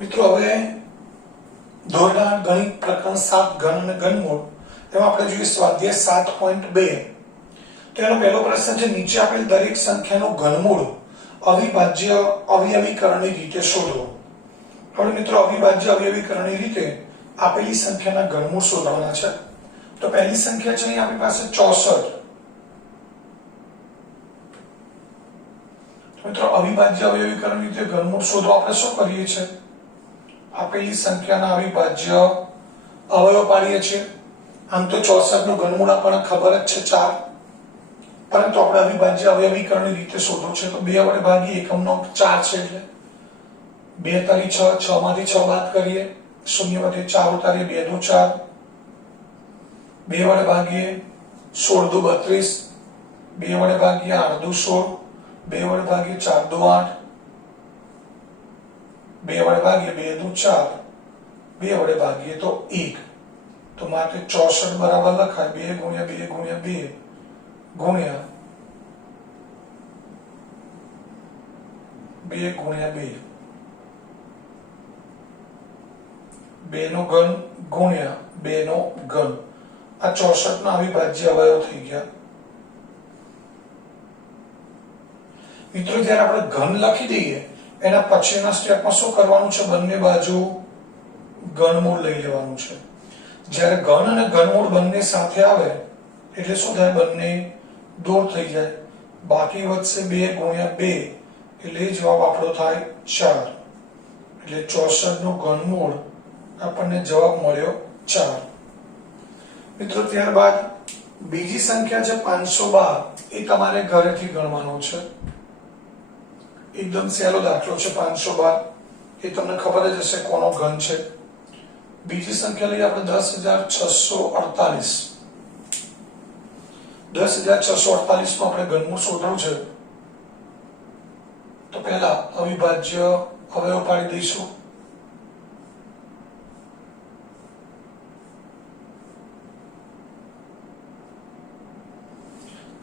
મિત્રો હવે ધોરણા ગણિત પ્રકરણ 7 ઘન અને ઘનમૂળ એમાં આપણે જોઈએ સ્વાધ્યાય 7.2 તો એનો પહેલો પ્રશ્ન છે નીચે આપેલ દરેક સંખ્યાનું ઘનમૂળ અવિભાજ્ય અવયવીકરણની રીતે શોધો। હવે મિત્રો અવિભાજ્ય અવયવીકરણની રીતે આપેલી સંખ્યાના ઘનમૂળ શોધવાના છે। તો પહેલી સંખ્યા છે અહીં આપણી પાસે 64। મિત્રો અવિભાજ્ય અવયવીકરણની રીતે ઘનમૂળ શોધવા આપણે શું કરીએ છીએ, આપેલી સંખ્યાના અવિભાજ્ય અવયવ પાડીએ છીએ। આમ તો 64 નું ઘનમૂળ આપણને ખબર જ છે 4, પરંતુ આપણે અવિભાજ્ય અવયવીકરણની રીતે શોધવું છે તો 2 વડે ભાગીએ, એકમનો અંક 4 છે એટલે 2 તારી 6, 6 માંથી 6 બાદ કરીએ, શૂન્યમાંથી 4 ઉતારીએ, 2 દુ 4, 2 વડે ભાગીએ 16 દુ 32, 2 વડે ભાગીએ 8 દુ 16, 2 વડે ભાગીએ 4 દુ 8, 2 વડે ભાગીએ 2 દુ 4, 2 વડે ભાગીએ તો 1। તો માટે 64 બરાબર લખાય 2 ગુણ્યા 2 ગુણ્યા 2 ગુણ્યા 2 ગુણ્યા 2, 2 નો ઘન ગુણ્યા 2 નો ઘન, આ 64 ના અવિભાજ્ય અવયવ થઈ ગયા। મિત્રો જ્યારે આપણે ઘન લખી દઈએ એના પછીના સ્ટેપમાં શું કરવાનું છે, બંને બાજુ ઘનમૂળ લઈ લેવાનું છે। જ્યારે ઘન અને ઘનમૂળ બંને સાથે આવે એટલે શું થાય, બંને દૂર થઈ જાય, બાકી વધશે 2 ગુણ્યા 2 એટલે જવાબ આપણો થાય 4। એટલે 64 નું ઘનમૂળ આપણને જવાબ મળ્યો 4। મિત્રો ત્યારબાદ બીજી સંખ્યા છે 512, એ તમારે ઘરેથી ગણવાનો છે। એકદમ સહેલો દાખલો છે 512, એ તમને ખબર જ હશે કોનો ઘન છે। બીજી સંખ્યા લઈએ આપણે 10648। 10648 નું આપણે ઘનમૂળ શોધવું છે તો પહેલા અવિભાજ્ય અવયવ પાડી દઈશું।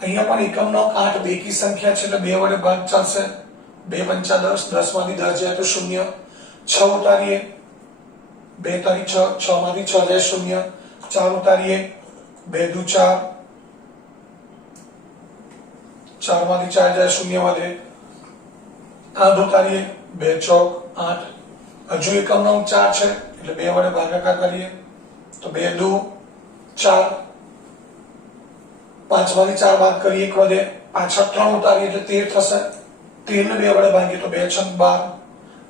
અહીંયા પણ એકમનો અંક 8 બેકી સંખ્યા છે એટલે 2 વડે ભાગ ચાલશે, 2 પંચા 10, 10 માંથી 10 જાય તો 0, 6 ઉતારીએ 2 તારી 6, 6 માંથી 6 જાય 0, 4 ઉતારીએ 2 દુ 4, 4 માંથી 4 જાય 0 વધે, 8 ઉતારીએ 2 ચોક 8, હજુ એકમનો અંક 4 છે એટલે 2 વડે ભાગાકાર કરીએ તો 2 દુ 4, 5 માંથી 4 બાદ કરીએ 1 વધે, પાછળ 3 ઉતારીએ એટલે 13 થશે, 13 ને 2 વડે ભાગીએ તો 2 છંગ 12,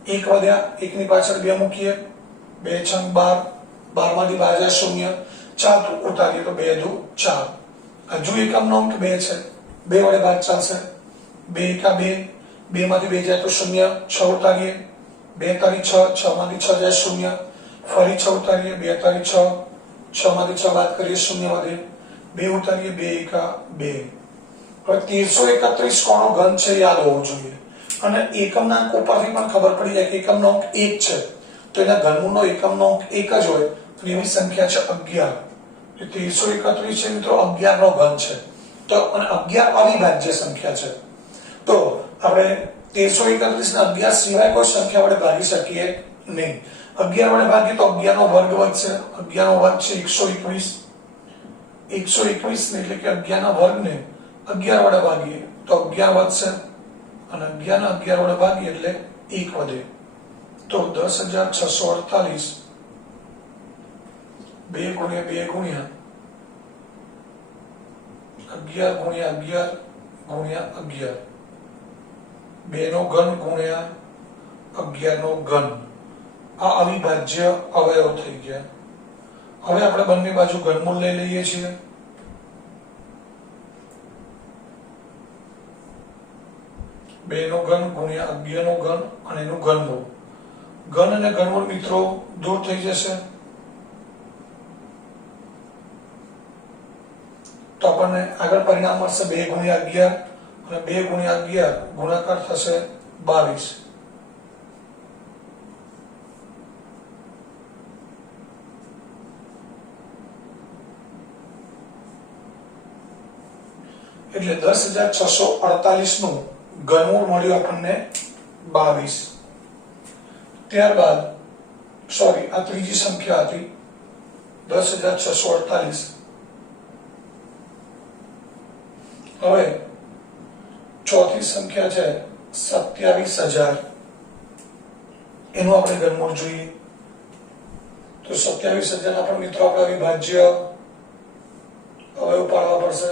1 વધ્યા, 1 ની પાછળ 2 મૂકીએ, 2 છંગ 12, 12 માંથી 12 જાય 0, 4 ઉતારીએ તો 2 દુ 4, હજુ એકમનો અંક 2 છે, 2 વડે ભાગ ચાલશે, 2 એકા 2, 2 માંથી 2 જાય તો 0, 6 ઉતારીએ 2 તારી 6, 6 માંથી 6 જાય 0, ફરી 6 ઉતારીએ 2 તારી 6, 6 માંથી 6 બાદ કરીએ 0 વધે, 2 ઉતારીએ 2 એકા 2। હવે 1331 કોનો ઘન છે યાદ હોવું જોઈએ, અને એકમના અંક ઉપરથી પણ ખબર પડી જાય કે એકમનો અંક 1 છે તો એના ઘનમૂળનો એકમનો અંક 1 જ હોય, તો એવી સંખ્યા છે 11। તો 1331 છે મિત્રો 11 નો ઘન છે, તો અને 11 અવિભાજ્ય સંખ્યા છે, તો આપણે 1331 ને 11 સિવાય કોઈ સંખ્યા વડે ભાગી શકીએ નહીં। 11 વડે ભાગીએ તો 11 નો વર્ગ વધશે, 11 નો વર્ગ છે 121, 121 ને એટલે કે 11 ના વર્ગને 11 વડે ભાગીએ તો 11 વધશે, અને 11 ના 11 વડે ભાગીએ એટલે 1 વધે, તો 10648 2 ગુણ્યા 2 ગુણ્યા 11 ગુણ્યા 11 ગુણ્યા 11, 2 નો ઘન ગુણ્યા 11 નો ઘન, આ અવિભાજ્ય અવયવ થઈ ગયા। હવે આપણે બંને બાજુ ઘનમૂળ લઈ લઈએ છીએ। બે નો ઘન ગુણ્યા 11 નો ઘન અને એનું ઘનમૂળ, ઘન અને ઘનમૂળ મિત્રો દૂર થઈ જશે તો આપણને આગળ પરિણામ મળશે 2 ગુણ્યા 11, અને 2 ગુણ્યા 11 ગુણાકાર થશે 22। એટલે 10648 નું ઘનમૂળ મળ્યું આપણને 22। ત્યારબાદ સોરી, આ ત્રીજી સંખ્યા હતી 10,648. હવે ચોથી સંખ્યા છે 27,000. એનું આપણે ઘનમૂળ જોઈએ તો 27,000 ના પણ મિત્રો આપણે અવિભાજ્ય અવયવ પાડવા પડશે.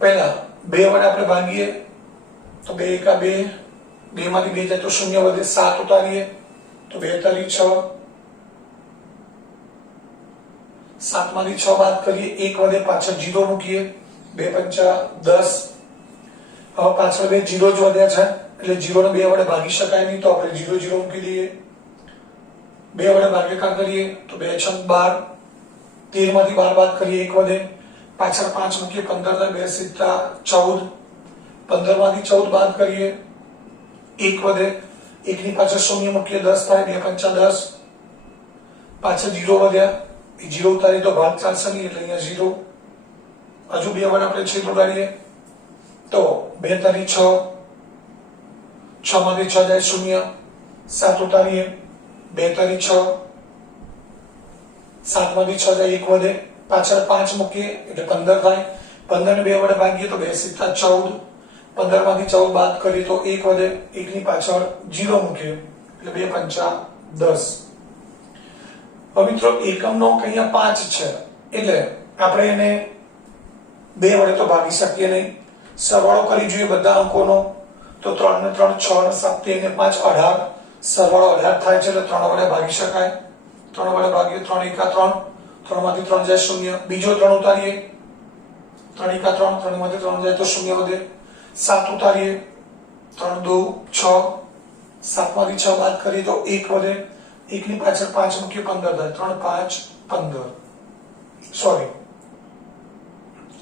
પહેલા 2 વડે આપણે ભાગીએ તો 2 એકા 2, 2 માંથી 2 જાય તો શૂન્ય વધે, 7 ઉતારીએ તો 2 તારી 6, 7 માંથી 6 બાદ કરીએ, 1 વધે, પાછળ 0 મૂકીએ, 2 પંચા 10. હવે પાછળ 2 0 જ વધ્યા છે એટલે 0 ને 2 વડે ભાગી શકાય નહીં તો આપણે 0 0 મૂકી દઈએ. 2 વડે ભાગાકાર કરીએ તો 2 6 12, 13 માંથી 12 બાદ કરીએ, 1 વધે, પાછળ 5 મૂકીએ, 15 ને 2 સીધા 14, 15 માંથી 14 બાદ કરીએ, 1 વધે, 1 ની પાછળ શૂન્ય મૂકીએ, 10 થાય, 2 પંચા 10, પાછળ 0 વધ્યા, 0 ઉતારીએ તો ભાગ ચાલશે નહીં એટલે અહીંયા 0. હજુ 2 વડે આપણે છેદ ઉડાડીએ તો 2 તારી 6, 6 માંથી 6 જાય શૂન્ય, 7 ઉતારીએ, 2 તારી 6, 7 માંથી 6 જાય 1 વધે, પાછળ 5 મૂકીએ એટલે 15 થાય, 15 ને 2 વડે ભાગીએ તો 2 સીધા 14, 15 માંથી 14 બાદ કરીએ તો 1 વધે, 1 ની પાછળ 0 મૂકીએ એટલે 2 પંચા 10. હવે મિત્રો એકમનો અંક અહીંયા 5 છે એટલે આપણે એને 2 વડે તો ભાગી શકીએ નહીં. સરવાળો કરી જોઈએ બધા અંકોનો તો 3 ને 3 6 ને 7 3 ને 5 18, સરવાળો 18 થાય છે એટલે 3 વડે ભાગી શકાય. 3 વડે ભાગીએ 3 એકા 3, 3 માંથી 3 જાય શૂન્ય, બીજો 3 ઉતારીએ, 3 એકા 3, 3 માંથી 3 જાય તો શૂન્ય વધે, 7 ઉતારીએ, 3 2 6, 7 માંથી 6 બાદ કરીએ તો 1 વધે, 1 ની પાછળ 5 મૂકીએ 15 થાય, 3 5 15, સોરી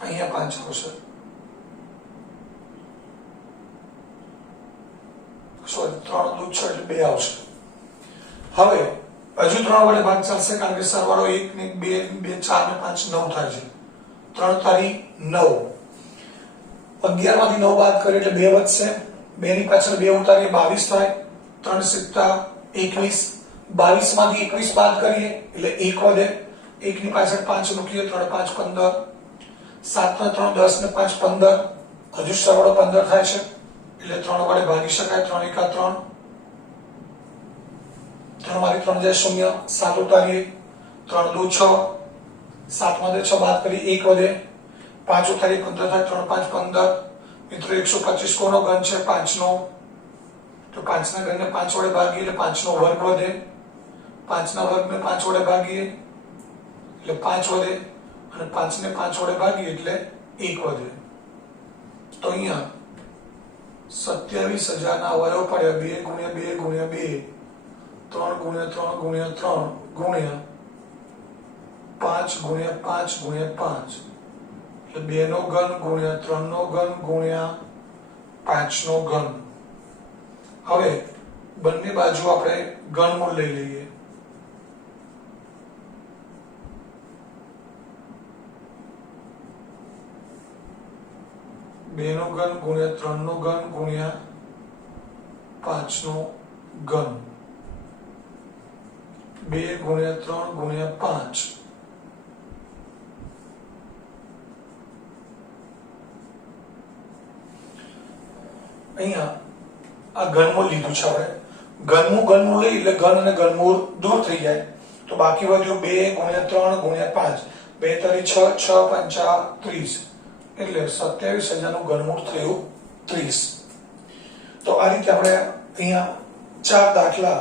અહીંયા 5 આવશે, સોરી 3 2 6 એટલે 2 આવશે. હવે હજુ 3 વડે ભાગ ચાલશે કારણ કે સરવાળો 1 ને 2 2 4 ને 5 9 થાય છે, 3 તારી 9, 11 માંથી 9 બાદ કરીએ એટલે 2 વધશે, 2 ની પાછળ 2 ઉતારીએ 22 થાય, 3 સિત્તા 21, 22 માંથી 21 બાદ કરીએ એટલે 1 વધે, 1 ની પાછળ 5 મૂકીએ, 3 5 15, 7 ને 3 10 ને 5 15, હજુ સરવાળો 15 થાય છે એટલે 3 વડે ભાગી શકાય, 3 એકા 3, 3 માંથી 3 જાય શૂન્ય, 7 ઉતારીએ, 3 2 6, 7 માંથી 6 બાદ કરીએ 1 વધે, 5 ઉતારીએ 15 થાય, 3 5 15. મિત્રો 125 કોનો ઘન છે? 5 નો, તો 5 ના ઘનને 5 વડે ભાગીએ એટલે 5 નો વર્ગ વધે, 5 ના વર્ગને 5 વડે ભાગીએ એટલે 5 વધે અને 5 ને 5 વડે ભાગીએ એટલે 1 વધે. તો અહીંયા 27,000 ના અવયવ પડ્યા 2 ગુણ્યા 2 ગુણ્યા 2, 3 ગુણ્યા 3 ગુણ્યા 3 ગુણ્યા 5 ગુણ્યા 5 ગુણ્યા 5 એટલે 2 નો ઘન ગુણ્યા 3 નો ઘન ગુણ્યા 5 નો ઘન. હવે બંને બાજુ આપણે ઘનમૂળ લઈ લઈએ. બે નો ઘન ગુણ્યા 3 નો ઘન ગુણ્યા 5 નો ઘન, 2 ગુણ્યા 3 ગુણ્યા 5. અહીંયા આ ઘનમૂળ લીધું છે આપણે. ઘનમૂળ લઈ એટલે ઘન અને ઘનમૂળ દૂર થઈ જાય તો બાકી વધ્યું 2 ગુણ્યા 3 ગુણ્યા 5, 2 તારી 6, 6 પંચા 30 એટલે 27,000 નું ઘનમૂળ થયું 30. તો આ રીતે આપણે અહીંયા 4 દાખલા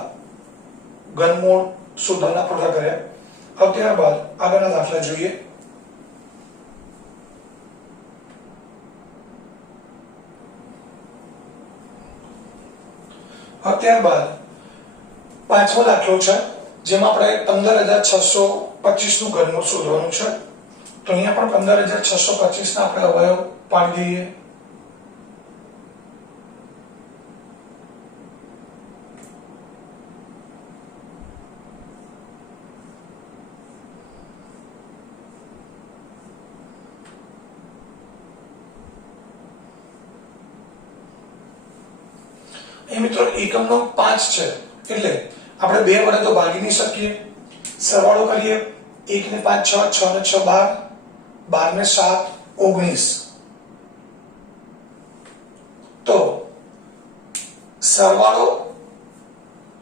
ઘનમૂળ શોધવાના પૂરા કર્યા. હવે ત્યારબાદ આગળના દાખલા જોઈએ. ત્યારબાદ પાંચમો દાખલો છે જેમાં આપણે 15,625 નું ઘનમૂળ શોધવાનું છે. તો અહીંયા પણ 15,625 ના આપણે અવયવ પાડી દઈએ. એ મિત્રો એકમનો 5 છે એટલે આપણે 2 વડે તો ભાગી નહીં શકીએ. સરવાળો કરીએ 1 ને 5 6, 6 ને 6 12, 12 ને 7 19. તો સરવાળો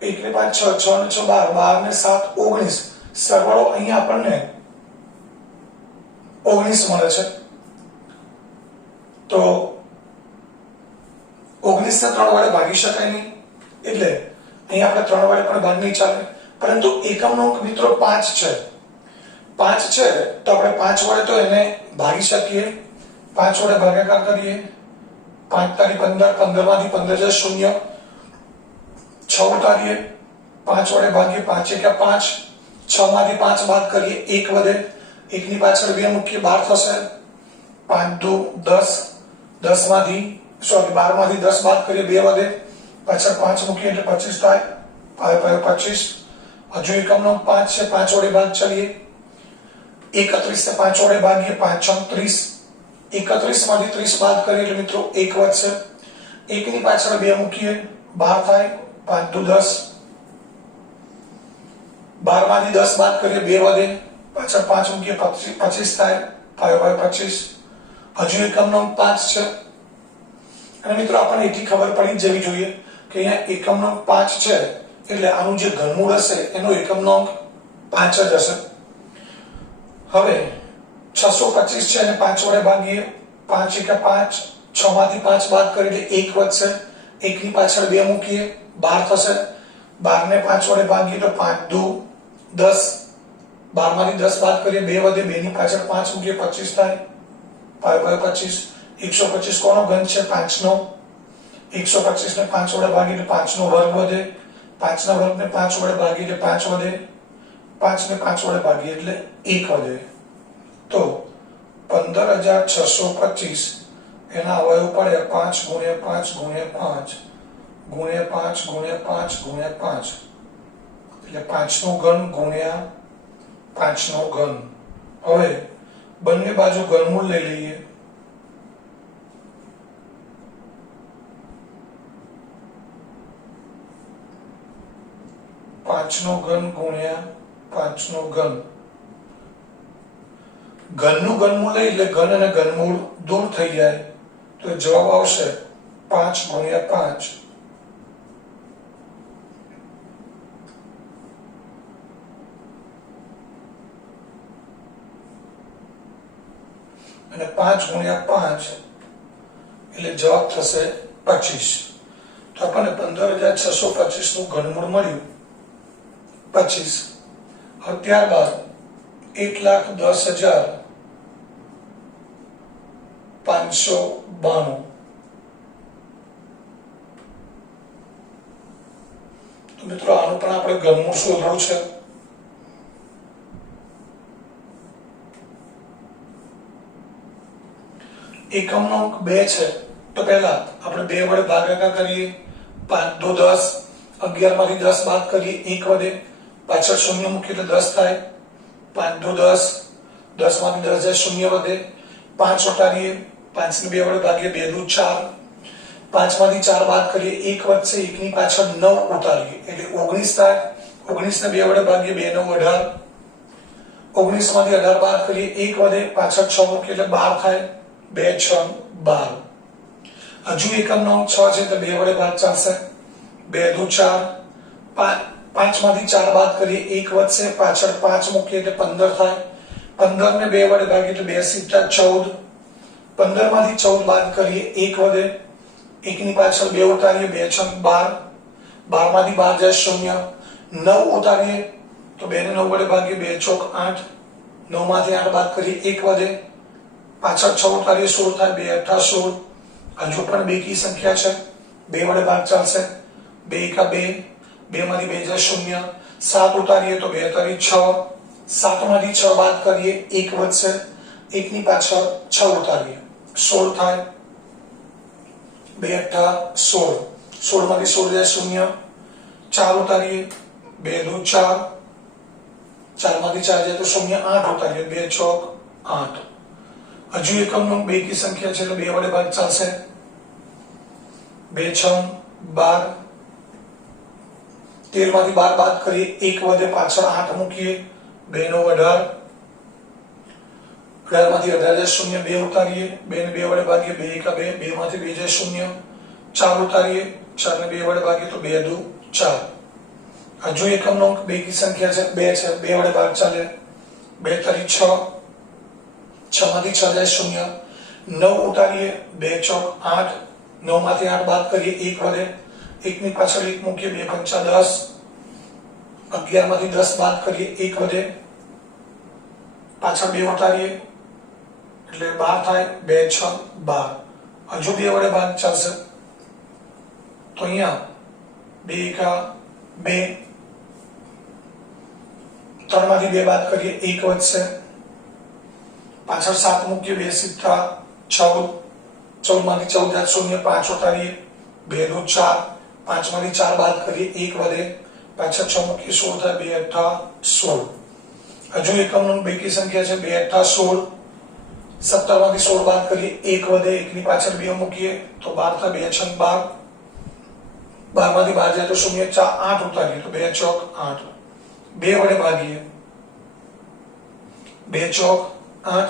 1 ને 5 6, 6 ને 6 12, 12 ને 7 19. સરવાળો અહીંયા આપણને 19 મળે છે. તો 19 ને 3 વડે ભાગી શકાય નહીં એટલે અહીંયા આપણે 3 વડે પણ ભાગ નહીં ચાલે. પરંતુ એકમનો અંક મિત્રો 5 છે. 5 છે તો આપણે 5 વડે તો એને ભાગી શકીએ. 5 વડે ભાગાકાર કરીએ. 5 તારી 15, 15 માંથી 15 જાય 0, 6 ઉતારીએ. 5 વડે ભાગીએ. 5 એકા 5, 6 માંથી 5 બાદ કરીએ. 1 વધે, 1 ની પાછળ 2 મૂકીએ, 12 થશે. 5 2 10, 10 માંથી 12 માંથી 10 બાદ કરીએ, 2 વધે, પાછળ 5 મૂકીએ એટલે 25 થાય. 25. હજુ એકમનો 5 છે. 5 વડે ભાગ ચડીએ. 31 ને 5 વડે ભાગીએ. 5 6 30. 31 માંથી 30 બાદ કરીએ એટલે મિત્રો 1 વધશે. 1 ની પાછળ 2 મૂકીએ, 12 થાય. 5 2 10. 12 માંથી 10 બાદ કરીએ, 2 વધે, પાછળ 5 મૂકીએ, 25 થાય. 5 25. હજુ એકમનો 5 છે. અને મિત્રો આપણને એટલી ખબર પડી જવી જોઈએ કે અહીંયા એકમનો 5 છે એટલે આનું જે ઘનમૂળ હશે એનો એકમનો અંક 5 જ હશે. હવે 625 છે અને 5 વડે ભાગીએ. 5 એકા 5, 6 માંથી 5 બાદ કરીએ એટલે 1 વધશે. 1 ની પાછળ 2 મૂકીએ, 12 થશે. 12 ને 5 વડે ભાગીએ તો 5 2 10. 12 માંથી 10 બાદ કરીએ, 2 વધે, 2 ની પાછળ 5 મૂકીએ, 25 થાય. 5 25. 125 કોનો ઘન છે? 5 નો. 125 ને 5 વડે ભાગીએ એટલે 5 નો વર્ગ વધે. 5 ના વર્ગને 5 વડે ભાગીએ એટલે 5 વધે. 5 ને 5 વડે ભાગીએ એટલે 1 વધે. તો 15625 એના અવયવ પડે 5 ગુણ્યા 5 ગુણ્યા 5 ગુણ્યા 5 ગુણ્યા 5 ગુણ્યા 5 એટલે 5 નો ઘન ગુણ્યા 5 નો ઘન. હવે બંને બાજુ ઘનમૂળ લઈ લઈએ. 5 નો ઘન ગુણ્યા 5 નો ઘન. ઘનનું ઘનમૂળ લઈ એટલે ઘન અને ઘનમૂળ દૂર થઈ જાય તો જવાબ આવશે 5 ગુણ્યા 5. અને 5 ગુણ્યા 5 એટલે જવાબ થશે 25. તો આપણને 15625 નું ઘનમૂળ મળ્યું 25. હવે ત્યારબાદ 1,10,592. તો મિત્રો આનું પણ આપણે ઘનમૂળ શોધવું છે. એકમનો અંક 2 છે તો પહેલા આપણે 2 વડે ભાગાકાર કરીએ. 5 2 10. 11 માંથી 10 બાદ કરીએ, 1 વધે, પાછળ 0 મૂકીએ એટલે 10 થાય. 5 2 10. 10 માંથી 10 જાય 0 વધે. 5 ઉતારીએ. 5 ને 2 વડે ભાગીએ, 2 2 4. 5 માંથી 4 બાદ કરીએ, 1 વધશે. 1 ની પાછળ 9 ઉતારીએ એટલે 19 થાય. 19 ને 2 વડે ભાગીએ, 2 9 18. 19 માંથી 18 બાદ કરીએ, 1 વધે, પાછળ 6 મૂકીએ એટલે 12 થાય. 2 6 12. હજુ એકમનો અંક 6 છે તો 2 વડે ભાગ ચાલશે. 2 2 4. 5 માંથી 4 બાદ કરીએ, 1 વધશે, પાછળ 5 મૂકીએ એટલે 15 થાય. 15 ને 2 વડે ભાગીએ તો 2 સીધા 14. 15 માંથી 14 બાદ કરીએ, 1 વધે, 1 ની પાછળ 2 ઉતારીએ, 2 6 12. 12 માંથી 12 જાય 0. 9 ઉતારીએ તો 2 ને 9 વડે ભાગીએ, 2 ચોક 8. 9 માંથી 8 બાદ કરીએ, 1 વધે, પાછળ 6 ઉતારીએ 16 થાય. 2 8 16. હજુ પણ બેકી સંખ્યા છે, 2 વડે ભાગ ચાલશે. 2 એકા 2. 2 માંથી 2 જાય 0. 7 ઉતારીએ તો 2 તારી 6. 7 માંથી 6 બાદ કરીએ, 1 વધશે. 1 ની પાછળ 6 ઉતારીએ, 16 થાય. 2 8 16. 16 માંથી 16 જાય 0. 4 ઉતારીએ, 2 2 4. 4 માંથી 4 જાય તો 0. 8 ઉતારીએ, 2 ચોક 8. હજુ એકમનો બેકી સંખ્યા છે એટલે 2 વડે ભાગ ચાલશે. 2 6 12 13 માંથી 12 બાદ કરીએ 1 વધે પાછળ 8 મૂકીએ 2 નો 18 18 માંથી 18 જાય 0 2 ઉતારીએ 2 ને 2 વડે ભાગીએ 2 એકા 2 2 માંથી 2 જાય 0 4 ઉતારીએ 4 ને 2 વડે ભાગીએ તો 2 દુ 4 હજુ એકમનો અંક 2 की સંખ્યા છે 2 છે 2 વડે ભાગ ચાલે 2 તરી 6 6 માંથી 6 જાય 0 9 ઉતારીએ 2 ચોક 8 9 માંથી 8 બાદ કરીએ 1 વધે 1 ની પાછળ 1 મૂકીએ 2 પંચા 10 11 માંથી 10 બાદ કરીએ 1 વધે પાછળ 2 ઉતારીએ એટલે 12 થાય 2 6 12 હજુ 2 વડે ભાગ ચાલશે તો અહીંયા 2 એકા 2 3 માંથી 2 બાદ કરીએ 1 વધશે પાછળ 7 મૂકીએ 2 સિત્તા 14 14 માંથી 14 જાય 0 5 ઉતારીએ 2 દુ 4 5 માંથી 4 બાદ કરીએ 1 વધે પાછળ 6 મૂકીએ 16 થાય 2 અઠ્ઠા 16 હજુ એકમનો 2 की સંખ્યા છે 2 અઠ્ઠા 16 17 માંથી 16 બાદ કરીએ 1 વધે 1 ની પાછળ 2 મૂકીએ તો 12 થાય 2 6 12 12 માંથી 12 જાય તો 0 4 8 ઉતારીએ તો 2 ચોક 8 2 વડે ભાગીએ 2 ચોક 8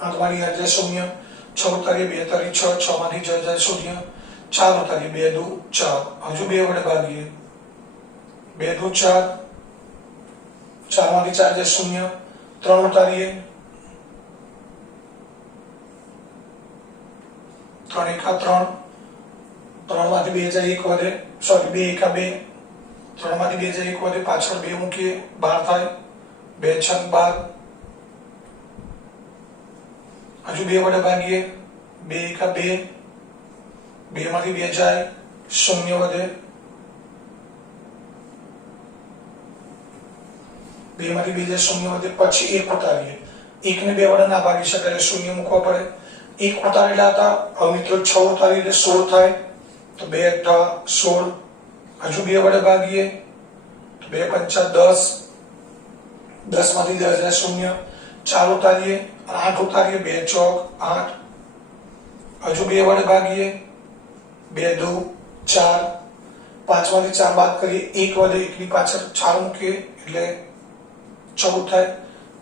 8 માંથી 8 જાય 0 6 ઉતારીએ 2 તરી 6 6 માંથી 6 જાય 0 4 ઉતારીએ 2 દુ 4 હજુ 2 વડે ભાગીએ 2 દુ 4 4 માંથી 4 જાય 0 3 ઉતારીએ 3 એકા 3 3 માંથી 2 જાય 1 વધે સોરી 2 એકા 2 3 માંથી 2 જાય 1 વધે પાછળ 2 મૂકીએ 12 થાય 2 6 12 હજુ 2 વડે ભાગીએ 2 એકા 2 2 માંથી 2 જાય 0 વધે 2 માંથી 2 જાય 0 વધે પછી 1 ઉતારીએ 1 ને 2 વડે ના ભાગી શકાય 0 મૂકવા પડે 1 ઉતારેલા હતા હવે મિત્રો 6 ઉતારી એટલે 16 થાય તો 2 અઠ્ઠા 16 હજુ 2 વડે ભાગીએ તો 2 પંચા 10 10 માંથી 10 જાય 0 4 ઉતારીએ 8 ઉતારીએ 2 ચોક 8 હજુ 2 વડે ભાગીએ 2 દુ 4 5 માંથી 4 બાદ કરીએ 1 વધે 1 ની પાછળ 4 મૂકીએ એટલે 14 થાય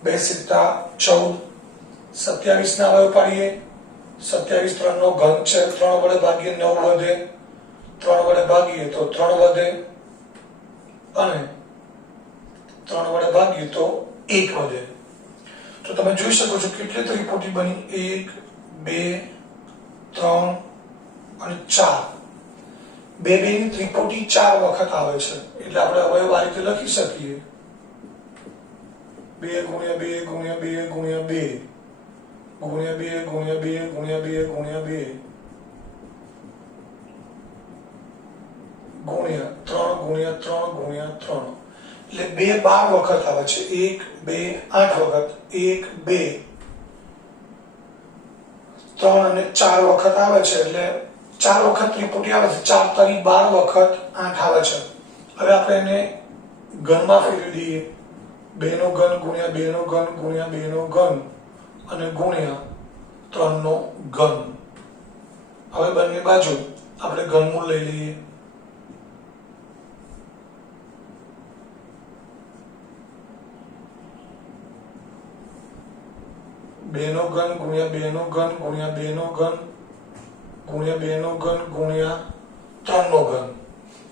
2 સિત્તા 14 27 ના અવયવ પાડીએ 27 3 નો ઘન છે 3 વડે ભાગીએ 9 વધે 3 વડે ભાગીએ તો 3 વધે અને 3 વડે ભાગીએ તો 1 વધે તો તમે જોઈ શકો છો કેટલી ત્રિપુટી બની 1 2 3 અને 4 બે ની ત્રિપુટી 4 વખત આવે છે એટલે આપણે અવયવ આ રીતે લખી શકીએ 2 ગુણ્યા 2 ગુણ્યા 2 ગુણ્યા 2 ગુણ્યા 2 ગુણ્યા 2 ગુણ્યા 2 ગુણ્યા 2 ગુણ્યા 3 ગુણ્યા 3 ગુણ્યા 3 એટલે 2 12 વખત આવે છે 1 2 8 વખત 1 2 3 અને 4 વખત આવે છે એટલે 4 વખત ત્રિપુટી આવે છે 4 તરી 12 વખત 8 આવે છે હવે આપણે એને ઘનમાં ફેરવી દઈએ 2 નો ઘન ગુણ્યા 2 નો ઘન ગુણ્યા 2 નો ઘન અને ગુણ્યા 3 નો ઘન હવે બંને બાજુ આપણે ઘનમૂળ લઈ લઈએ 2 નો ઘન ગુણ્યા 2 નો ઘન ગુણ્યા 2 નો ઘન ગુણ્યા 2 નો ઘન ગુણ્યા 3 નો ઘન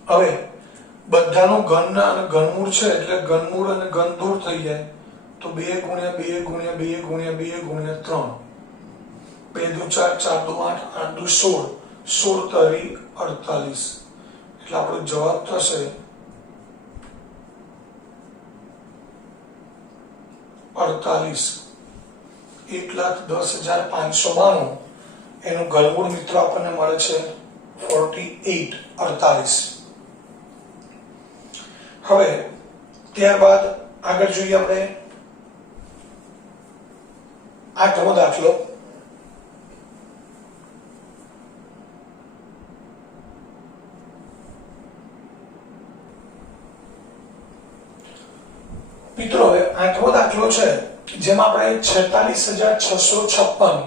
હવે બધાનો ઘનના અને ઘનમૂળ છે એટલે ઘનમૂળ અને ઘન દૂર થઈ જાય તો 2 ગુણ્યા 2 ગુણ્યા 2 ગુણ્યા 2 ગુણ્યા 3 2 દુ 4 4 દુ 8 8 દુ 16 16 તરી 48 એટલે આપણો જવાબ થશે 48 1,10,592 એનું ઘનમૂળ મિત્રો આપણને મળે છે 48 48 હવે ત્યારબાદ આગળ જોઈએ આપણે 8મો દાખલો મિત્રો હવે 8મો દાખલો છે જેમાં આપણે 46,656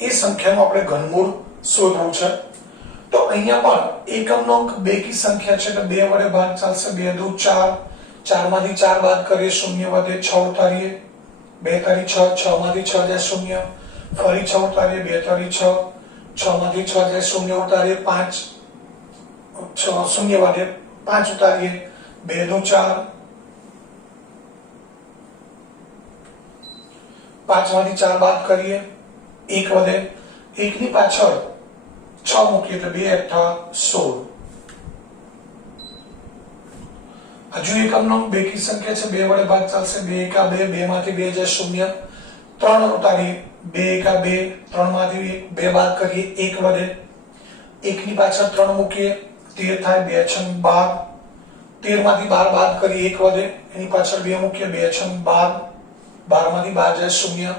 એ સંખ્યાનું આપણે ઘનમૂળ શોધવું છે તો તો અહીંયા પણ એકમનો અંક બેકી સંખ્યા છે એટલે 2 વડે ભાગ ચાલશે 2 દુ 4 4 માંથી 4 બાદ કરીએ શૂન્ય વધે 6 ઉતારીએ 2 તારી 6 6 માંથી 6 જાય શૂન્ય ફરી 6 ઉતારીએ 2 તારી 6 6 માંથી 6 જાય શૂન્ય ઉતારીએ 5 6 શૂન્ય વધે 5 ઉતારીએ 2 દુ 4 5 માંથી 4 બાદ કરીએ 1 વધે 1 ની પાછળ 6 મૂકીએ એટલે 2 અઠ્ઠા 16 હજુ એકમનો બેકી સંખ્યા છે 2 વડે ભાગ ચાલશે 2 એકા 2 2 માંથી 2 જાય શૂન્ય 3 ઉતારીએ 2 એકા 2 3 માંથી 2 બાદ કરીએ 1 વધે 1 ની પાછળ 3 મૂકીએ 13 થાય 2 6 12 13 માંથી 12 બાદ કરીએ 1 વધે એની પાછળ 2 મૂકીએ 2 6 12 12 માંથી 12 જાય શૂન્ય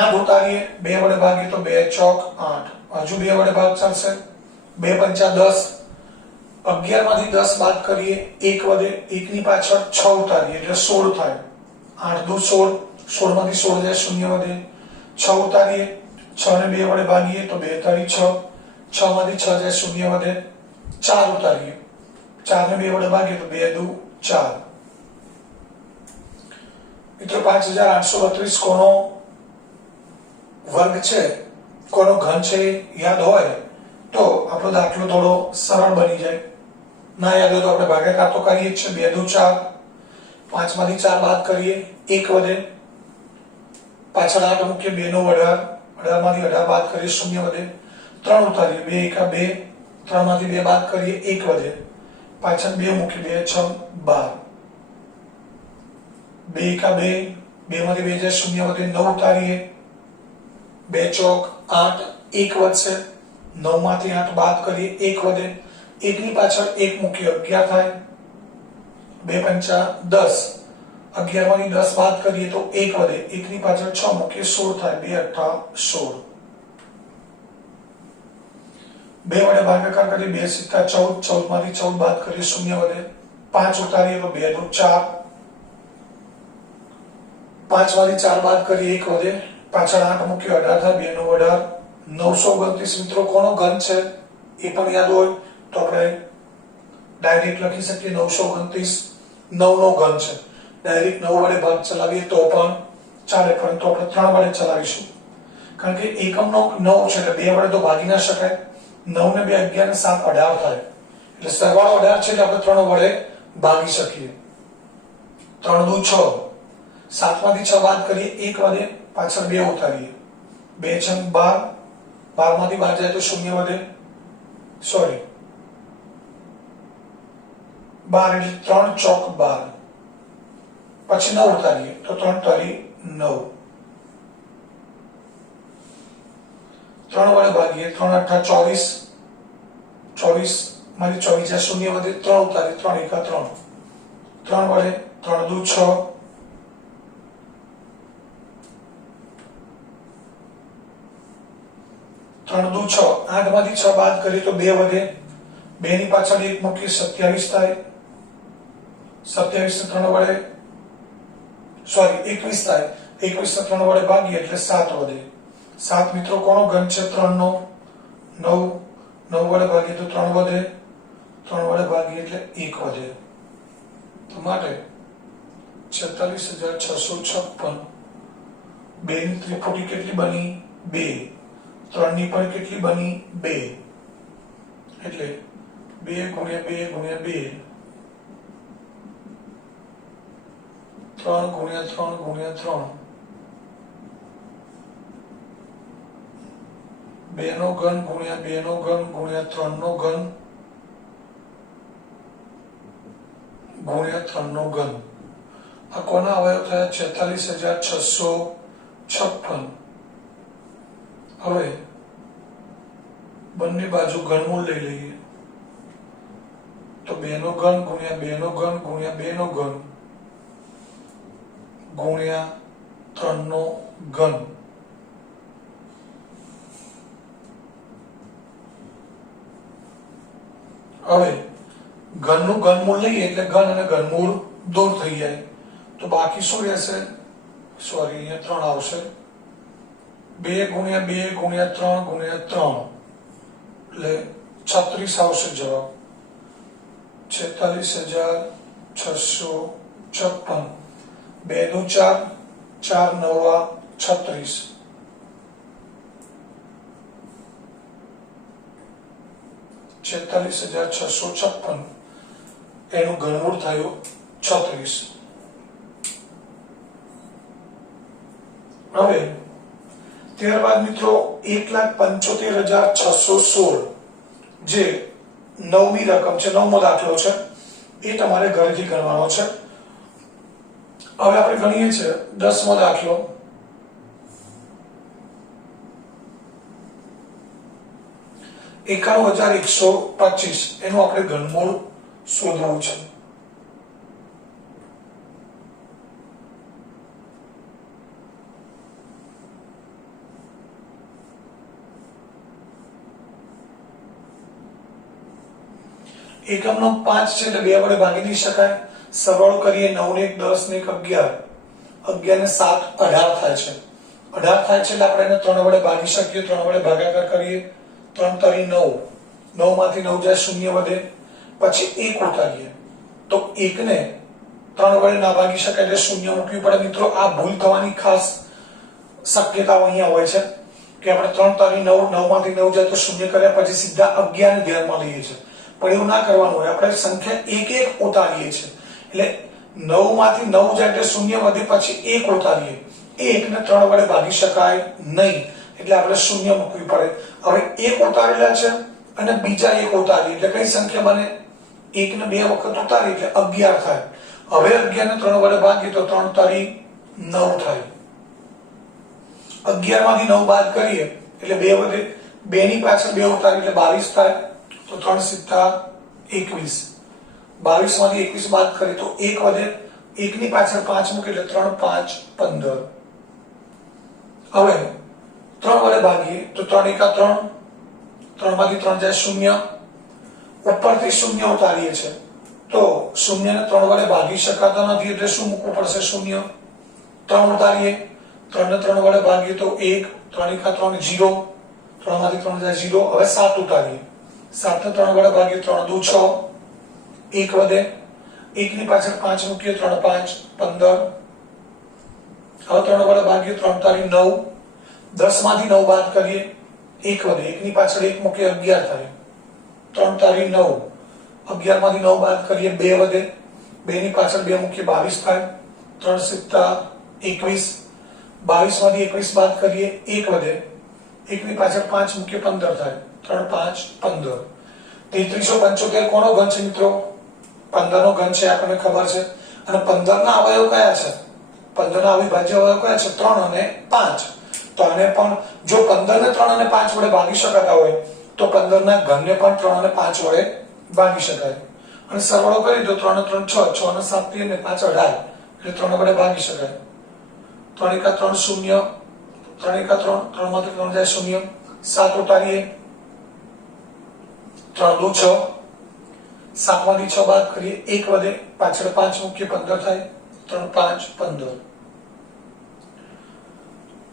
8 ઉતારીએ 2 વડે ભાગીએ તો 2 ચોક 8 હજુ 2 વડે ભાગ ચાલશે 2 પંચા 10 11 માંથી 10 બાદ કરીએ 1 વધે 1 ની પાછળ 6 ઉતારીએ એટલે 16 થાય 8 દુ 16 16 માંથી 16 જાય શૂન્ય વધે 6 ઉતારીએ 6 ને 2 વડે ભાગીએ તો 2 તારી 6 6 માંથી 6 જાય શૂન્ય વધે 4 ઉતારીએ 4 ને 2 વડે ભાગીએ તો 2 દુ 4 મિત્રો 5832 કોનો વર્ગ છે કોનો ઘન છે યાદ હોય તો આપણો દાખલો થોડો સરળ બની જાય ના યાદ હોય તો આપણે ભાગાકાર તો કરીએ જ છે 2 દુ 4 5 માંથી 4 બાદ કરીએ 1 વધે પાછળ 8 મૂકીએ 2 નો 18 18 માંથી 18 બાદ કરીએ શૂન્ય વધે 3 ઉતારીએ 2 એકા 2 3 માંથી 2 બાદ કરીએ 1 વધે પાછળ 2 મૂકીએ 2 6 12 2 એકા 2 2 માંથી 2 જાય શૂન્ય વધે 9 ઉતારીએ 2 ચોક 8 1 વધશે 9 માંથી 8 બાદ કરીએ 1 વધે 1 ની પાછળ 1 મૂકીએ 11 થાય 2 પંચા 10 11 માંથી 10 બાદ કરીએ તો 1 વધે 1 ની પાછળ 6 મૂકીએ 16 થાય 2 અઠ્ઠા 16 2 વડે ભાગાકાર કરીએ 2 સિક્કા 14 14 માંથી 14 બાદ કરીએ શૂન્ય વધે 5 ઉતારીએ તો 2 દુ 4 5 માંથી 4 બાદ કરીએ 1 વધે પાછળ 8 મૂક્યો 18 થાય 2 નો 18 929 મિત્રો કોનો ઘન છે એ પણ યાદ હોય તો આપણે ડાયરેક્ટ લખી શકીએ 929 9 નો ઘન છે ડાયરેક્ટ 9 વડે ભાગ ચલાવીએ તો પણ ચાલે પરંતુ આપણે 3 વડે ચલાવીશું કારણ કે એકમનો 9 છે એટલે 2 વડે તો ભાગી ના શકાય 9 ને 2 11 ને 7 18 થાય એટલે સરવાળો 18 છે એટલે આપણે 3 વડે ભાગી શકીએ 3 દુ 6 7 માંથી 6 બાદ કરીએ 1 વધે પાછળ 2 ઉતારીએ 2 6 12 12 માંથી 12 જાય તો શૂન્ય વધે સોરી 12 એટલે 3 ચોક 12 પછી 9 ઉતારીએ તો 3 તારી 9 3 વડે ભાગીએ 3 અઠ્ઠા 24 24 માંથી 24 જાય શૂન્ય વધે 3 ઉતારીએ 3 એકા 3 3 વડે 3 દુ 6 3 દુ 6 8 માંથી 6 બાદ કરીએ તો 2 વધે 2 ની પાછળ 1 મૂકીએ 27 થાય 27 ને 3 વડે સોરી 21 થાય 21 ને 3 વડે ભાગીએ એટલે 7 વધે 7 મિત્રો કોનો ઘન છે 3 નો 9 9 વડે ભાગીએ તો 3 વધે 3 વડે ભાગીએ એટલે 1 વધે તો માટે 46656 2 ની ત્રિપુટી કેટલી બની 2 3 ની પણ કેટલી બની 2 એટલે 2 ગુણ્યા 2 ગુણ્યા 2 3 ગુણ્યા 3 ગુણ્યા 3 2 નો ઘન ગુણ્યા 2 નો ઘન ગુણ્યા 3 નો ઘન ગુણ્યા 3 નો ઘન આ કોના અવયવ થયા 46656 હવે બંને બાજુ ઘનમૂળ લઈ લઈએ તો 2 નો ઘન ગુણ્યા 2 નો ઘન ગુણ્યા 2 નો ઘન ગુણ્યા 3 નો ઘન હવે ઘનનું ઘનમૂળ લઈએ એટલે ઘન અને ઘનમૂળ દૂર થઈ જાય તો બાકી શું રહેશે સોરી અહીંયા 3 આવશે 2 ગુણ્યા 2 ગુણ્યા 3 ગુણ્યા 3 એટલે 36 આવશે જવાબ. 46,656. 2 દુ 4, 4 નવા 36. 46,656 એનું ઘનમૂળ થયું 36. હવે ત્યારબાદ મિત્રો 1,75,616 જે નવમી રકમ છે, નવમો દાખલો છે, એ તમારે ઘરેથી ગણવાનો છે. હવે આપણે ગણીએ છીએ 10મો દાખલો. ₹91,125 એનું આપણે ઘનમૂળ શોધવું છે. એકમનો 5 છે એટલે 2 વડે ભાગી નહીં શકાય. સરવાળો કરીએ 9 ને 1 10 ને 1 11, 11 ને 7 18 થાય છે. 18 થાય છે એટલે આપણે એને 3 વડે ભાગી શકીએ. 3 વડે ભાગાકાર કરીએ. 3 તરી 9, 9 માંથી 9 જાય 0 વધે, પછી 1 ઉતારીએ તો 1 ને 3 વડે ના ભાગી શકાય એટલે 0 મૂકવી પડે. મિત્રો આ ભૂલ થવાની ખાસ શક્યતાઓ અહીંયા હોય છે કે આપણે 3 તરી 9, 9 માંથી 9 જાય તો 0 કર્યા પછી સીધા 11 ને ધ્યાનમાં લઈએ છીએ, પણ એવું ના કરવાનું હોય. આપણે સંખ્યા 1 1 ઉતારીએ છીએ એટલે 9 માંથી 9 જાય એટલે 0 વધે, પછી 1 ઉતારીએ. 1 ને 3 વડે ભાગી શકાય નહીં એટલે આપણે 0 મૂકવી પડે. હવે 1 ઉતારેલા છે અને બીજા 1 ઉતારીએ એટલે કઈ સંખ્યા બને? 1 ને 2 વખત ઉતારી એટલે 11 થાય. હવે 11 ને 3 વડે ભાગીએ તો 3 તારી 9 થાય. 11 માંથી 9 બાદ કરીએ એટલે 2 વધે, 2 ની પાછળ 2 ઉતારી એટલે 22 થાય. તો 3 સિત્તા 21, 22 માંથી 21 બાદ કરીએ તો 1 વધે, 1 ની પાછળ 5 મૂકે એટલે 3 5 15. હવે 3 વડે ભાગીએ તો 3 એકા 3, 3 માંથી 3 જાય 0, ઉપરથી 0 ઉતારીએ છે તો 0 ને 3 વડે ભાગી શકાતા નથી એટલે શું મૂકવું પડશે? 0. 3 ઉતારીએ, 3 ને 3 વડે ભાગીએ તો 1, 3 એકા 3 0, 3 માંથી 3 જાય 0. હવે 7 ઉતારીએ, 7 ને 3 વડે ભાગીએ 3 દુ 6, 1 વધે, 1 ની પાછળ 5 મૂકીએ 3 5 15. હવે 3 વડે ભાગીએ 3 તારી 9, 10 માંથી 9 બાદ કરીએ 1 વધે, 1 ની પાછળ 1 મૂકીએ 11 થાય. 3 તારી 9, 11 માંથી 9 બાદ કરીએ 2 વધે, 2 ની પાછળ 2 મૂકીએ 22 થાય. 3 સિત્તા 21, 22 માંથી 21 બાદ કરીએ 1 વધે, 1 ની પાછળ 5 મૂકીએ 15 થાય. 3 5 15. 3375 કોનો ઘન છે મિત્રો? 15 નો ઘન છે, આપણને ખબર છે. અને 15 ના અવયવ કયા છે? 15 ના અવિભાજ્ય અવયવ કયા છે? 3 અને 5. તો આને પણ જો 15 ને 3 અને 5 વડે ભાગી શકાતા હોય તો 15 ના ઘનને પણ 3 અને 5 વડે ભાગી શકાય. અને સરવાળો કરી દો 3 ને 3 6, 6 ને 7 13 ને 5 18 એટલે 3 વડે ભાગી શકાય. 3 એકા 3 0, 3 એકા 3, 3 માંથી 3 જાય 0, 7 ઉતારીએ 3 દુ 6, 7 માંથી 6 બાદ કરીએ 1 વધે, પાછળ 5 મૂકીએ 15 થાય. 3 5 15.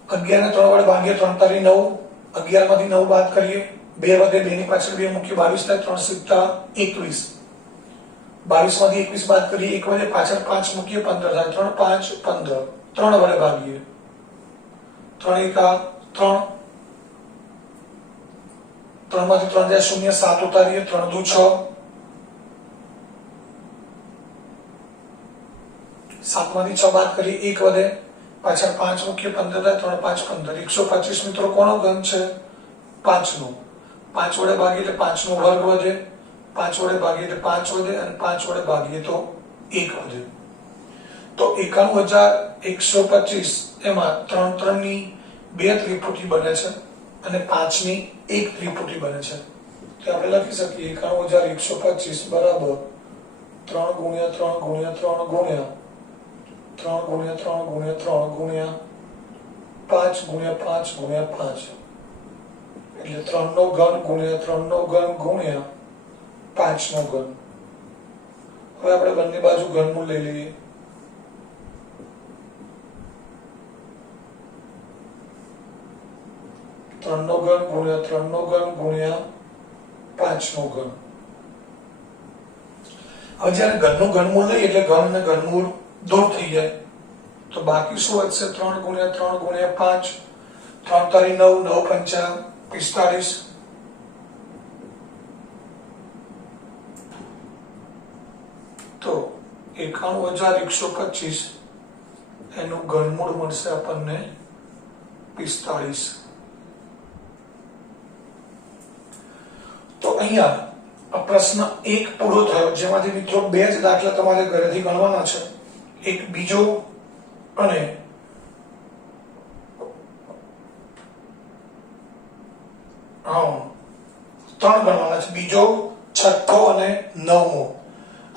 11 ને 3 વડે ભાગીએ 3 તારી 9, 11 માંથી 9 બાદ કરીએ 2 વધે, 2 ની પાછળ 2 મૂકીએ 22 થાય. 3 સિત્તા 21, 22 માંથી 21 બાદ કરીએ 1 વધે, પાછળ 5 મૂકીએ 15 થાય. 3 5 15. 3 વડે ભાગીએ 3 એકા 3, 3 માંથી 3 જાય 0, 7 ઉતારીએ 3 દુ 6, 7 માંથી 6 બાદ કરીએ 1 વધે, પાછળ 5 મૂકીએ 15 થાય. 3 5 15. 125 મિત્રો કોનો ઘન છે? 5 નો. 5 વડે ભાગીએ એટલે 5 નો વર્ગ વધે, 5 વડે ભાગીએ એટલે 5 વધે, અને 5 વડે ભાગીએ તો 1 વધે. તો 91,125 એમાં 3 3 ની 2 ત્રિપુટી બને છે અને 5 ની 1 ત્રિપુટી બને છે. તો આપણે લખી શકીએ 91,125 બરાબર 3 ગુણ્યા 3 ગુણ્યા 3 ગુણ્યા 3 ગુણ્યા 3 ગુણ્યા 3 ગુણ્યા 5 ગુણ્યા 5 ગુણ્યા 5 એટલે 3 નો ઘન ગુણ્યા 3 નો ઘન ગુણ્યા 5 નો ઘન. હવે આપણે બંને બાજુ ઘનમૂળ લઈ લઈએ. 3 નો ઘન ગુણ્યા 3 નો ઘન ગુણ્યા 5 નો ઘન. હવે જ્યારે ઘનનું ઘનમૂળ લઈએ એટલે ઘન અને ઘનમૂળ દૂર થઈ જાય, તો બાકી શું વધશે? 3 ગુણ્યા 3 ગુણ્યા 5, 3 તારી 9, 9 પંચા 45. તો 91,125 એનું ઘનમૂળ મળશે આપણને 45. તો અહીંયા આ પ્રશ્ન 1 પૂરો થયો, જેમાંથી મિત્રો 2 જ દાખલા તમારે ઘરેથી ગણવાના છે. એક બીજો અને ત્રણ ગણવાના છે. બીજો, છઠ્ઠો અને 9મો.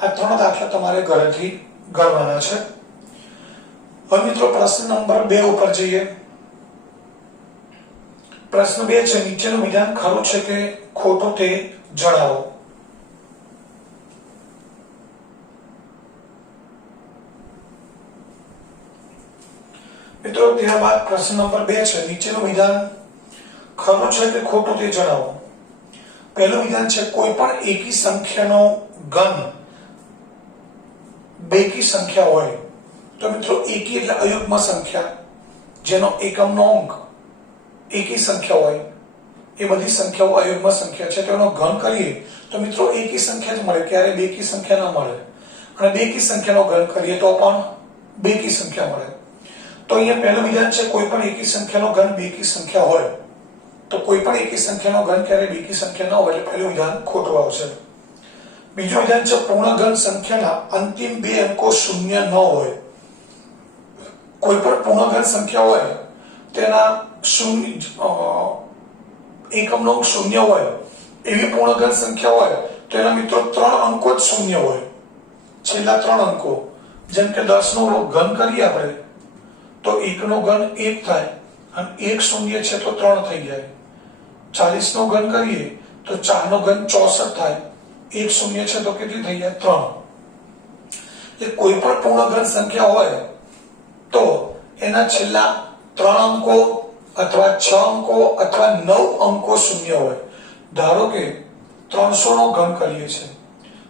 આ 3 દાખલા તમારે ઘરેથી ગણવાના છે. હવે મિત્રો પ્રશ્ન નંબર 2 ઉપર જઈએ. પ્રશ્ન 2 છે, નીચેનું વિધાન ખરું છે કે ખોટું તે જણાવો. મિત્રો ત્યારબાદ પ્રશ્ન નંબર 2 છે, નીચેનું વિધાન ખરું છે કે ખોટું તે જણાવો. પહેલું વિધાન છે, કોઈ પણ એકી સંખ્યાનો ઘન બેકી સંખ્યા હોય. તો મિત્રો એકી એટલે અયુગ્મ સંખ્યા, જેનો એકમનો અંક એકી સંખ્યા હોય. એ બધી સંખ્યાઓ અયુગ્મ સંખ્યા છે, તેનો ઘન કરીએ તો મિત્રો એકી સંખ્યા જ મળે, ક્યારે બેકી સંખ્યા ન મળે. અને બેકી સંખ્યાનો ઘન કરીએ તો પણ બેકી સંખ્યા મળે. તો અહીંયા પહેલું વિધાન છે, કોઈ પણ એકી સંખ્યાનો ઘન બેકી સંખ્યા હોય. તો કોઈ પણ એકી સંખ્યાનો ઘન ક્યારે બેકી સંખ્યા ન હોય, એટલે પહેલું વિધાન ખોટું આવશે. બીજું વિધાન છે, પૂર્ણ ઘન સંખ્યાના અંતિમ 2 અંકો શૂન્ય ન હોય. કોઈ પણ પૂર્ણ ઘન સંખ્યા હોય તેના એકમનો અંક શૂન્ય હોય, એવી પૂર્ણ ઘન સંખ્યા હોય તો એના મિત્રો 3 અંકો જ શૂન્ય હોય, છેલ્લા 3 અંકો. જેમ કે 10 નો ઘન કરીએ આપણે તો 1 નો ઘન 1 થાય અને 1 શૂન્ય છે તો 3 થઈ જાય. 40 નો ઘન કરીએ તો 4 નો ઘન 64 થાય, 1 શૂન્ય છે તો કેટલી થઈ જાય? 3. એટલે કોઈ પણ પૂર્ણ ઘન સંખ્યા હોય તો એના છેલ્લા 3 અંકો અથવા 6 અંકો અથવા 9 અંકો શૂન્ય હોય. ધારો કે 300 નો ઘન કરીએ છીએ